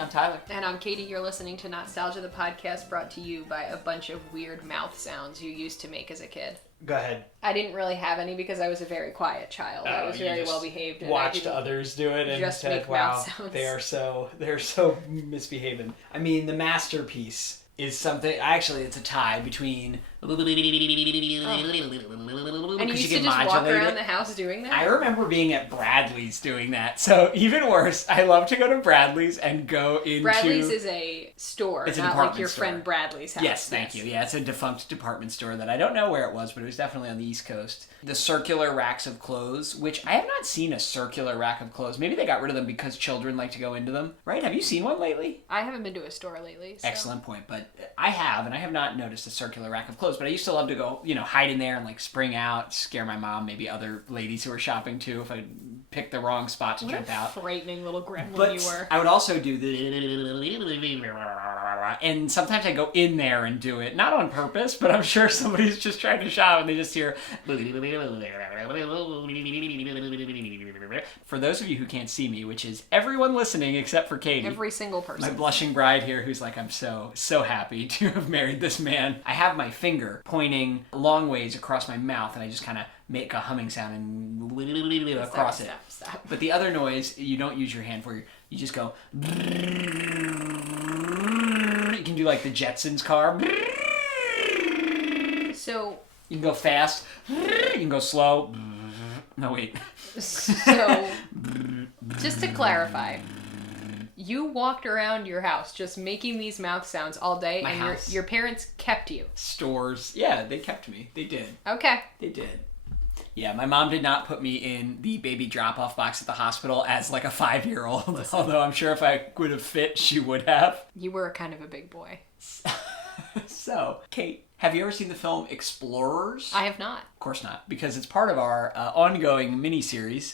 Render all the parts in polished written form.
I'm Tyler. And I'm Katie. You're listening to Not-Stalgia, the podcast brought to you by a bunch of weird mouth sounds you used to make as a kid. Go ahead. I didn't really have any because I was a very quiet child. I was very well behaved. Watched others do it and just said, "Wow, they're so misbehaving." I mean, the masterpiece is something. Actually, it's a tie between. And you used to just walk around the house doing that? I remember being at Bradley's doing that. So even worse, I love to go to Bradley's and go into... Bradley's is a store, it's a not department like your store. Friend Bradley's house. Yes, thank you. Yeah, it's a defunct department store that I don't know where it was, but it was definitely on the East Coast. The circular racks of clothes, which I have not seen a circular rack of clothes. Maybe they got rid of them because children like to go into them, right? Have you seen one lately? I haven't been to a store lately. So. Excellent point, but I have, and I have not noticed a circular rack of clothes, but I used to love to go, hide in there and spring out, scare my mom, maybe other ladies who were shopping too if I picked the wrong spot to jump out. What a frightening little gremlin you were. I would also do and sometimes I go in there and do it, not on purpose, but I'm sure somebody's just trying to shop and they just hear... For those of you who can't see me, which is everyone listening except for Katie. Every single person. My blushing bride here who's like, I'm so happy to have married this man. I have my finger pointing long ways across my mouth and I just kind of make a humming sound and across it. Stop. But the other noise, you don't use your hand for. You just go... You can do like the Jetsons car. So... You can go fast. You can go slow. No, wait. So, just to clarify, you walked around your house just making these mouth sounds all day, and your parents kept you. Stores. Yeah, they kept me. They did. Okay. They did. Yeah, my mom did not put me in the baby drop-off box at the hospital as like a 5-year-old, although I'm sure if I would have fit, she would have. You were kind of a big boy. So, Kate, have you ever seen the film Explorers? I have not. Of course not, because it's part of our ongoing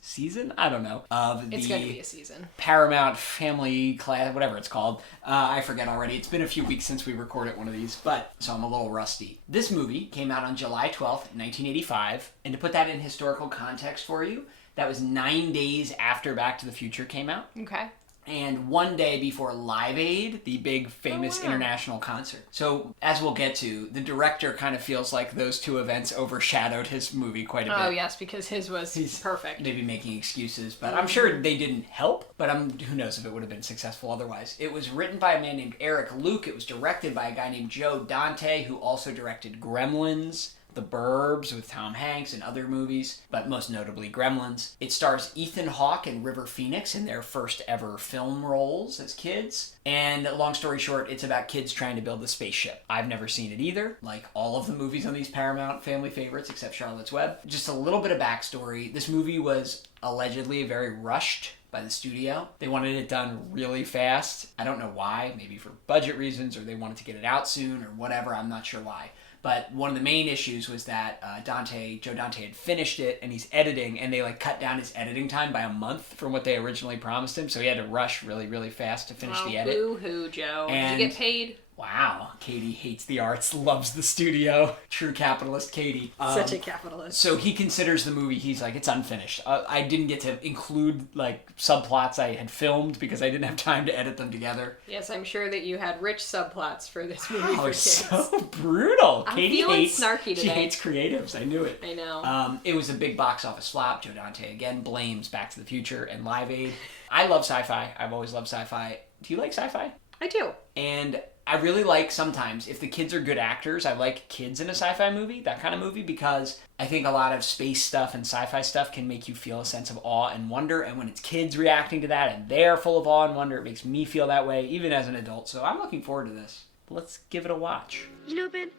season? I don't know. It's going to be a season. Paramount Family Class, whatever it's called. I forget already. It's been a few weeks since we recorded one of these, so I'm a little rusty. This movie came out on July 12th, 1985, and to put that in historical context for you, that was 9 days after Back to the Future came out. Okay. And 1 day before Live Aid, the big famous international concert. So, as we'll get to, the director kind of feels like those two events overshadowed his movie quite a bit. Oh, yes, because his was perfect. Maybe making excuses, but I'm sure they didn't help. But who knows if it would have been successful otherwise. It was written by a man named Eric Luke. It was directed by a guy named Joe Dante, who also directed Gremlins, The Burbs with Tom Hanks and other movies, but most notably Gremlins. It stars Ethan Hawke and River Phoenix in their first ever film roles as kids. And long story short, it's about kids trying to build a spaceship. I've never seen it either, like all of the movies on these Paramount family favorites except Charlotte's Web. Just a little bit of backstory. This movie was allegedly very rushed by the studio. They wanted it done really fast. I don't know why, maybe for budget reasons or they wanted to get it out soon or whatever, I'm not sure why. But one of the main issues was that Joe Dante had finished it and he's editing and they cut down his editing time by a month from what they originally promised him. So he had to rush really, really fast to finish the edit. Boo-hoo, Joe. Did you get paid? Wow. Katie hates the arts, loves the studio. True capitalist Katie. Such a capitalist. So he considers the movie, he's like, it's unfinished. I didn't get to include subplots I had filmed because I didn't have time to edit them together. Yes, I'm sure that you had rich subplots for this movie for kids. So brutal. I'm Katie feeling hates, snarky today. She hates creatives. I knew it. I know. It was a big box office flop. Joe Dante again blames Back to the Future and Live Aid. I love sci-fi. I've always loved sci-fi. Do you like sci-fi? I do. And I really like sometimes, if the kids are good actors, I like kids in a sci-fi movie, that kind of movie, because I think a lot of space stuff and sci-fi stuff can make you feel a sense of awe and wonder, and when it's kids reacting to that and they're full of awe and wonder, it makes me feel that way, even as an adult, so I'm looking forward to this. Let's give it a watch. You know, Ben,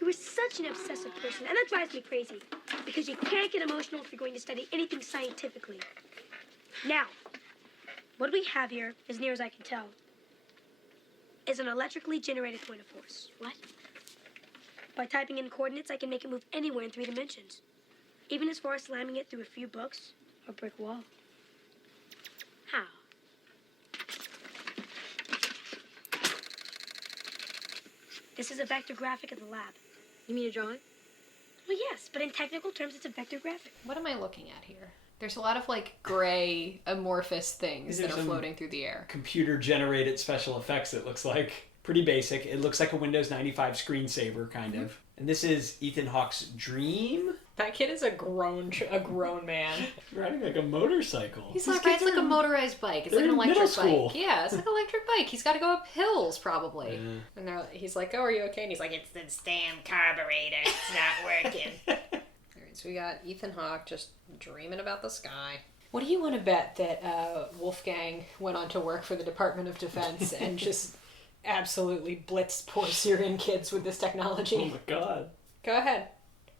you were such an obsessive person, and that drives me crazy, because you can't get emotional if you're going to study anything scientifically. Now, what we have here, as near as I can tell, is an electrically generated point of force. What? By typing in coordinates, I can make it move anywhere in 3 dimensions. Even as far as slamming it through a few books or brick wall. How? This is a vector graphic of the lab. You mean a drawing? Well, yes, but in technical terms, it's a vector graphic. What am I looking at here? There's a lot of like gray amorphous things that are floating through the air. Computer-generated special effects, it looks like. Pretty basic. It looks like a Windows 95 screensaver, kind of. And this is Ethan Hawke's dream. That kid is a grown man. Riding like a motorcycle. He's like rides like a motorized bike. It's like an electric bike. Yeah, it's like an electric bike. He's got to go up hills probably. And he's like, "Oh, are you okay?" And he's like, "It's this damn carburetor. It's not working." All right, so we got Ethan Hawke just dreaming about the sky. What do you want to bet that Wolfgang went on to work for the Department of Defense and just absolutely blitzed poor Syrian kids with this technology? Oh my god. Go ahead.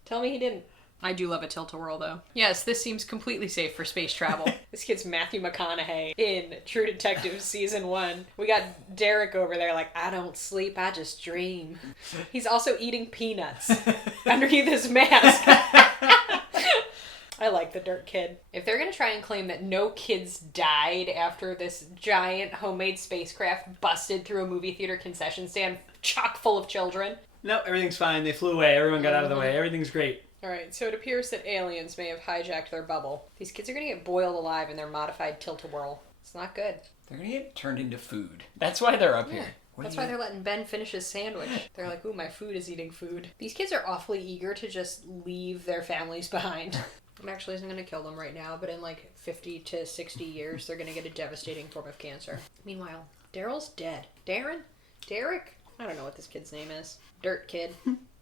Tell me he didn't. I do love a tilt-a-whirl, though. Yes, this seems completely safe for space travel. This kid's Matthew McConaughey in True Detective Season 1. We got Derek over there like, I don't sleep, I just dream. He's also eating peanuts underneath his mask. I like the dirt kid. If they're going to try and claim that no kids died after this giant homemade spacecraft busted through a movie theater concession stand chock full of children. No, everything's fine. They flew away. Everyone got out of the way. Everything's great. Alright, so it appears that aliens may have hijacked their bubble. These kids are going to get boiled alive in their modified tilt-a-whirl. It's not good. They're going to get turned into food. That's why they're up here. That's why they're letting Ben finish his sandwich. They're like, ooh, my food is eating food. These kids are awfully eager to just leave their families behind. I'm actually isn't going to kill them right now, but in like 50 to 60 years, they're going to get a devastating form of cancer. Meanwhile, Daryl's dead. Derek? I don't know what this kid's name is. Dirt kid.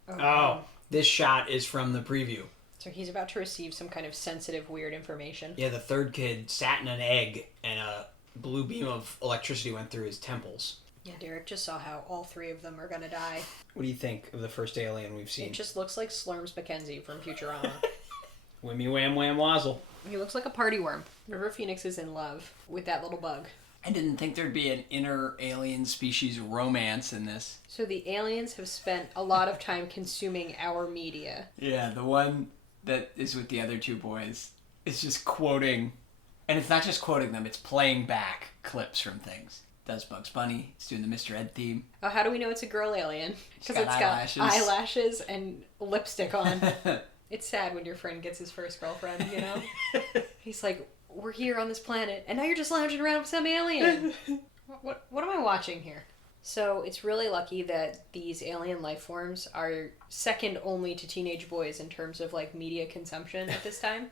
Oh, this shot is from the preview. So he's about to receive some kind of sensitive, weird information. Yeah, the third kid sat in an egg and a blue beam of electricity went through his temples. Yeah, Derek just saw how all three of them are going to die. What do you think of the first alien we've seen? It just looks like Slurms McKenzie from Futurama. Wimmy wham wham wazzle. He looks like a party worm. River Phoenix is in love with that little bug. I didn't think there'd be an inter-alien species romance in this. So the aliens have spent a lot of time consuming our media. Yeah, the one that is with the other two boys is just quoting, and it's not just quoting them, it's playing back clips from things. Does Bugs Bunny, it's doing the Mr. Ed theme. Oh, how do we know it's a girl alien? Because it's got eyelashes and lipstick on. It's sad when your friend gets his first girlfriend, you know? He's like, we're here on this planet, and now you're just lounging around with some alien. What am I watching here? So it's really lucky that these alien life forms are second only to teenage boys in terms of like media consumption at this time.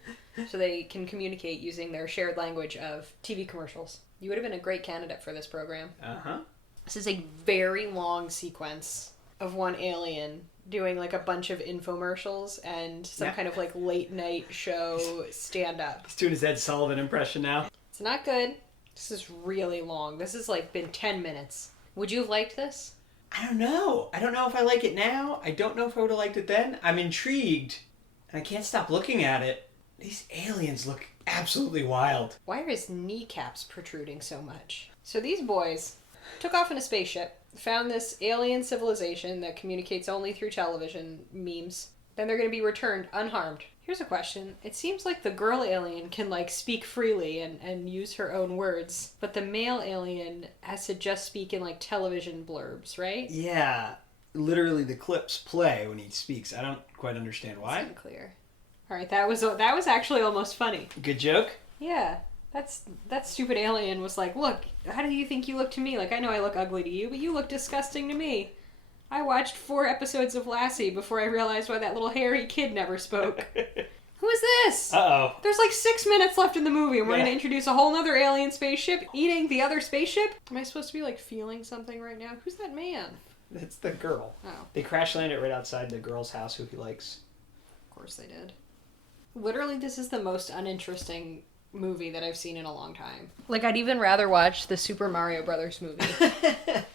So they can communicate using their shared language of TV commercials. You would have been a great candidate for this program. Uh-huh. This is a very long sequence of one alien doing like a bunch of infomercials and some kind of like late night show stand up. He's doing his Ed Sullivan impression now. It's not good. This is really long. This has like been 10 minutes. Would you have liked this? I don't know. I don't know if I like it now. I don't know if I would have liked it then. I'm intrigued, and I can't stop looking at it. These aliens look absolutely wild. Why are his kneecaps protruding so much? So these boys took off in a spaceship, found this alien civilization that communicates only through television memes. Then they're going to be returned unharmed. Here's a question. It seems like the girl alien can like speak freely and use her own words, but the male alien has to just speak in like television blurbs, right? Yeah. Literally the clips play when he speaks. I don't quite understand why. It's unclear. All right, that was actually almost funny. Good joke? Yeah. That stupid alien was like, look, how do you think you look to me? Like, I know I look ugly to you, but you look disgusting to me. I watched 4 episodes of Lassie before I realized why that little hairy kid never spoke. Who is this? Uh-oh. There's like 6 minutes left in the movie, and we're going to introduce a whole other alien spaceship eating the other spaceship? Am I supposed to be like feeling something right now? Who's that man? It's the girl. Oh. They crash landed right outside the girl's house who he likes. Of course they did. Literally, this is the most uninteresting movie that I've seen in a long time. Like, I'd even rather watch the Super Mario Brothers movie.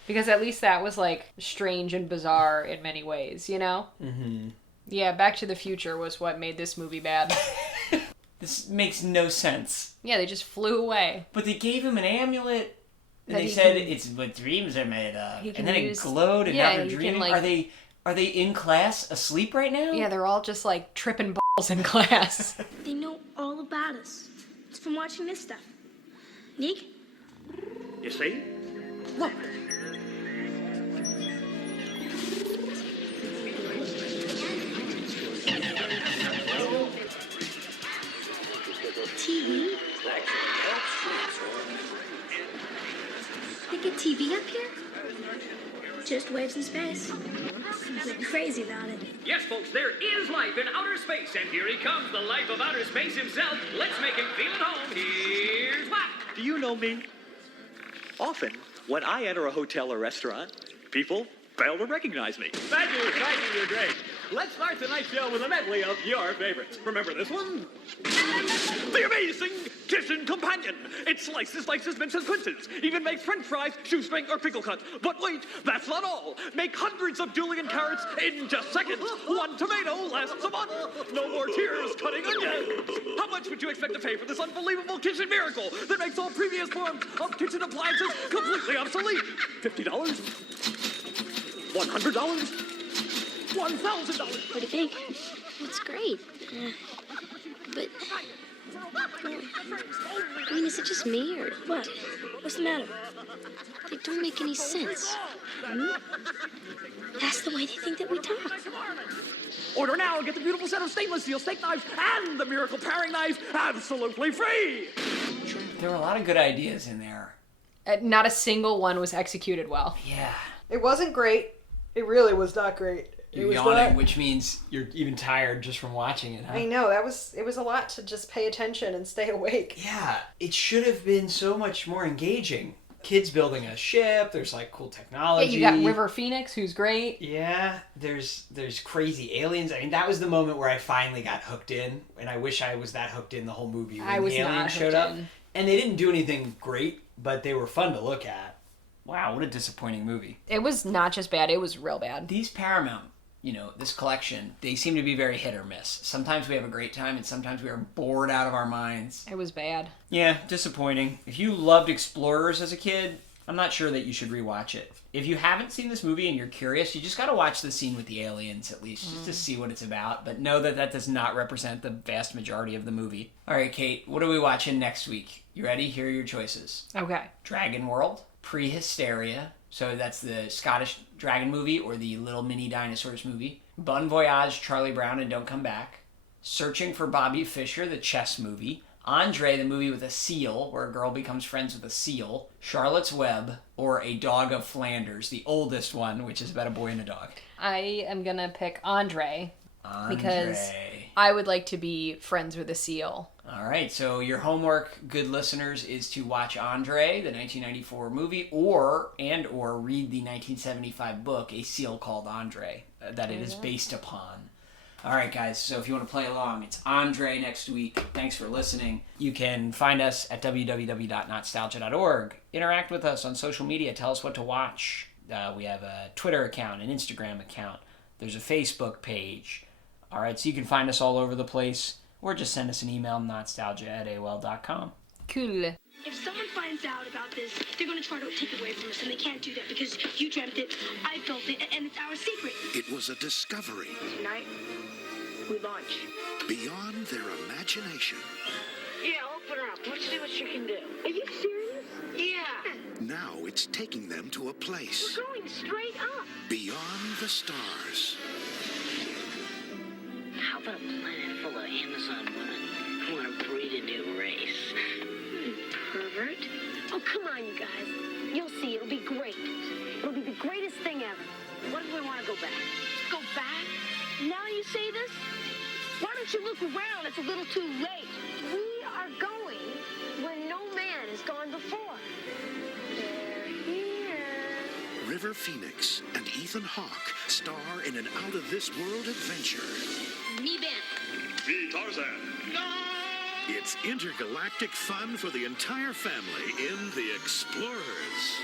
Because at least that was, like, strange and bizarre in many ways, you know? Mm-hmm. Yeah, Back to the Future was what made this movie bad. This makes no sense. Yeah, they just flew away. But they gave him an amulet, and they said it's what dreams are made of. And then it glowed, and now they're dreaming. Like, are they in class asleep right now? Yeah, they're all just, like, tripping balls in class. They know all about us. It's from watching this stuff. Nick? You see? Look. get TV up here? Just waves in space. We're crazy about it. Yes, folks, there is life in outer space, and here he comes, the life of outer space himself. Let's make him feel at home. Here's Pop. Do you know me? Often, when I enter a hotel or restaurant, people fail to recognize me. Thank you, you're great. Let's start tonight's show with a medley of your favorites. Remember this one? The amazing Kitchen Companion. It slices, minces, quinces. Even makes french fries, shoestring, or pickle cuts. But wait, that's not all. Make hundreds of julienne carrots in just seconds. One tomato lasts a month. No more tears cutting onions. How much would you expect to pay for this unbelievable kitchen miracle that makes all previous forms of kitchen appliances completely obsolete? $50? $100? $1,000? What do you think? It's great. But, I mean, is it just me or what? What's the matter? They don't make any sense. That's the way they think that we talk. Order now and get the beautiful set of stainless steel steak knives and the miracle paring knife absolutely free. There were a lot of good ideas in there. Not a single one was executed well. Yeah. It wasn't great. It really was not great. You're yawning, which means you're even tired just from watching it, huh? I know, it was a lot to just pay attention and stay awake. Yeah, it should have been so much more engaging. Kids building a ship, there's like cool technology. Yeah, you got River Phoenix, who's great. Yeah, there's crazy aliens. I mean, that was the moment where I finally got hooked in, and I wish I was that hooked in the whole movie when the aliens showed up. And they didn't do anything great, but they were fun to look at. Wow, what a disappointing movie. It was not just bad, it was real bad. These Paramount, this collection, they seem to be very hit or miss. Sometimes we have a great time, and sometimes we are bored out of our minds. It was bad. Yeah, disappointing. If you loved Explorers as a kid, I'm not sure that you should rewatch it. If you haven't seen this movie and you're curious, you just gotta watch the scene with the aliens at least, just to see what it's about. But know that that does not represent the vast majority of the movie. All right, Kate, what are we watching next week? You ready? Here are your choices. Okay. Dragon World, Prehysteria, so that's the Scottish dragon movie or the Little Mini Dinosaurs movie. Bon Voyage, Charlie Brown and Don't Come Back. Searching for Bobby Fischer, the chess movie. Andre, the movie with a seal, where a girl becomes friends with a seal. Charlotte's Web, or A Dog of Flanders, the oldest one, which is about a boy and a dog. I am gonna pick Andre. Because I would like to be friends with a seal. All right, so your homework, good listeners, is to watch Andre, the 1994 movie, or read the 1975 book, A Seal Called Andre, that it is based upon. All right, guys, so if you want to play along, it's Andre next week. Thanks for listening. You can find us at www.notstalgia.org. Interact with us on social media. Tell us what to watch. We have a Twitter account, an Instagram account. There's a Facebook page. All right, so you can find us all over the place, or just send us an email, notstalgia@aol.com. Cool. If someone finds out about this, they're going to try to take it away from us, and they can't do that because you dreamt it, I built it, and it's our secret. It was a discovery. Tonight, we launch. Beyond their imagination. Yeah, open her up. Let's see what she can do. Are you serious? Yeah. Now it's taking them to a place. We're going straight up. Beyond the stars. How about a planet full of Amazon women who want to breed a new race? Pervert. Oh, come on, you guys. You'll see. It'll be great. It'll be the greatest thing ever. What if we want to go back? Go back? Now you say this? Why don't you look around? It's a little too late. We are going where no man has gone before. They're here. River Phoenix and Ethan Hawke star in an out-of-this-world adventure. Me, Ben. Me, Tarzan. It's intergalactic fun for the entire family in The Explorers.